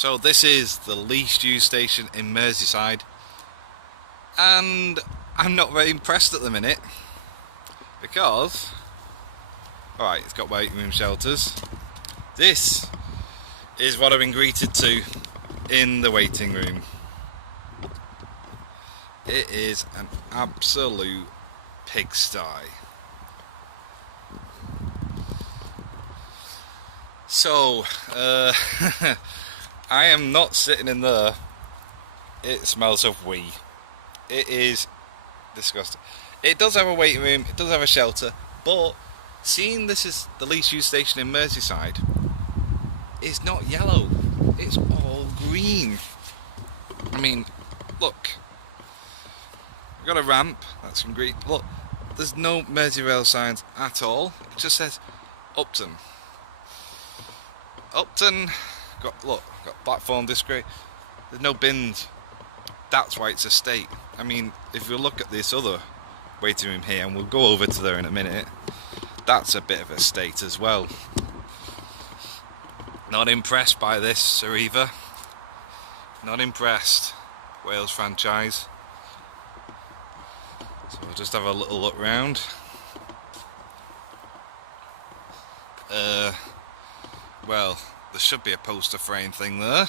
So this is the least used station in Merseyside, and I'm not very impressed at the minute because, alright, it's got waiting room shelters. This is what I've been greeted to in the waiting room. It is an absolute pigsty. So, I am not sitting in there. It smells of wee. It is disgusting. It does have a waiting room, it does have a shelter, but seeing this is the least used station in Merseyside, it's not yellow, it's all green. I mean, look. We've got a ramp, that's in green. Look, there's no Merseyrail signs at all. It just says Upton. Upton, got platform discrete. There's no bins. That's why it's a state. I mean, if you look at this other waiting room here, and we'll go over to there in a minute, that's a bit of a state as well. Not impressed by this, Sir Eva. Not impressed. Wales franchise. So we'll just have a little look round. Well, there should be a poster frame thing there.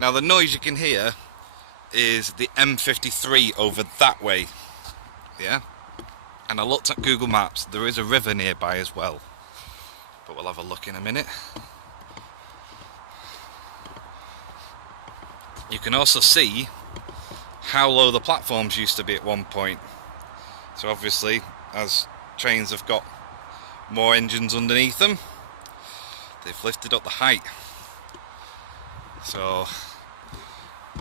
Now the noise you can hear is the M53 over that way. Yeah? And I looked at Google Maps, there is a river nearby as well. But we'll have a look in a minute. You can also see how low the platforms used to be at one point. So obviously, as trains have got more engines underneath them, they've lifted up the height. So,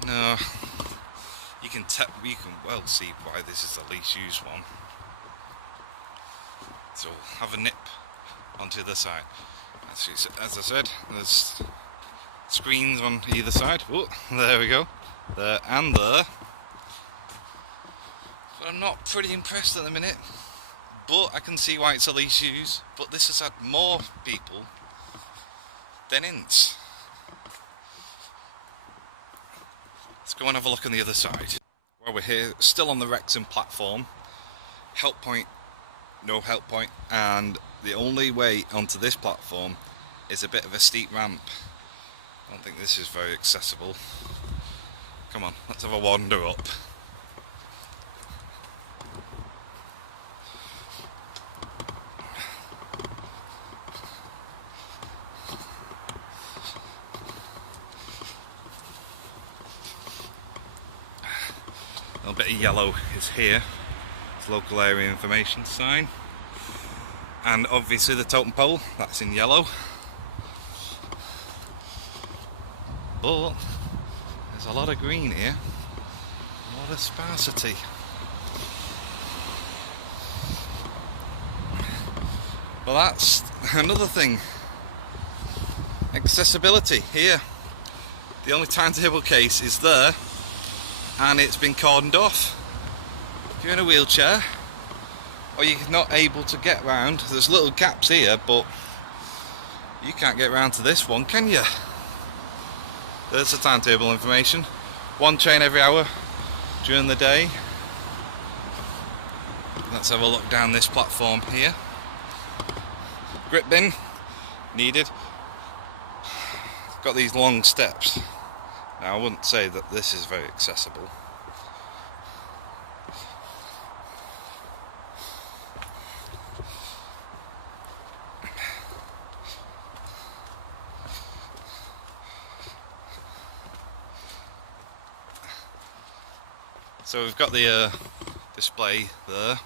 no, you can well see why this is the least used one. So have a nip onto the side. As I said, there's screens on either side. Oh, there we go. There and there. But I'm not pretty impressed at the minute. But I can see why it's the least used. But this has had more people than ints. Let's go and have a look on the other side. While we're here, still on the Wrexham platform. Help point, no help point, and the only way onto this platform is a bit of a steep ramp. I don't think this is very accessible. Come on, let's have a wander up. A little bit of yellow is here. It's local area information sign. And obviously the totem pole, that's in yellow. But there's a lot of green here, a lot of sparsity. Well, that's another thing. Accessibility here. The only timetable case is there, and it's been cordoned off. If you're in a wheelchair, or you're not able to get round, there's little gaps here, but you can't get round to this one, can you? There's the timetable information. One train every hour during the day. Let's have a look down this platform here. Grip bin needed. Got these long steps. Now I wouldn't say that this is very accessible. So we've got the display there.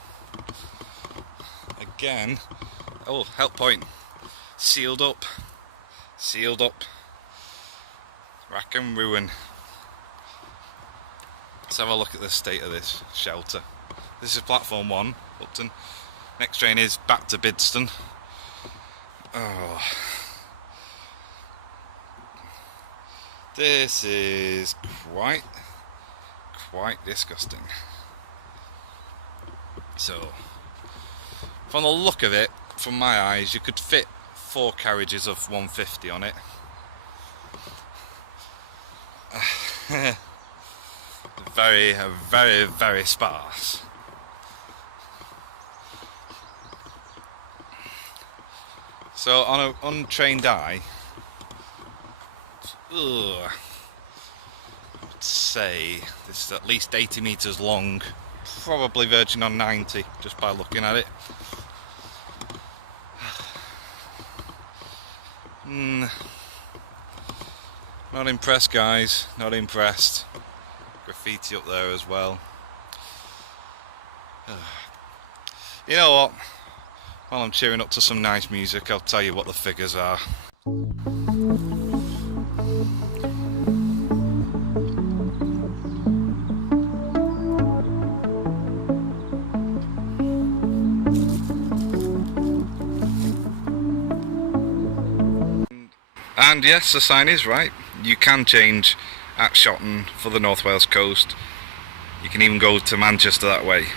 Again, oh, help point. Sealed up. Sealed up. Rack and ruin. Let's have a look at the state of this shelter. This is platform 1, Upton. Next train is back to Bidston. Oh. This is quite disgusting. So, from the look of it, from my eyes, you could fit 4 carriages of 150 on it. Very, very, very sparse. So on an untrained eye, I'd say this is at least 80 metres long, probably verging on 90 just by looking at it. Not impressed, guys, not impressed. Graffiti up there as well. You know what? While I'm cheering up to some nice music, I'll tell you what the figures are. And yes, the sign is right. You can change at Shotton for the North Wales coast. You can even go to Manchester that way.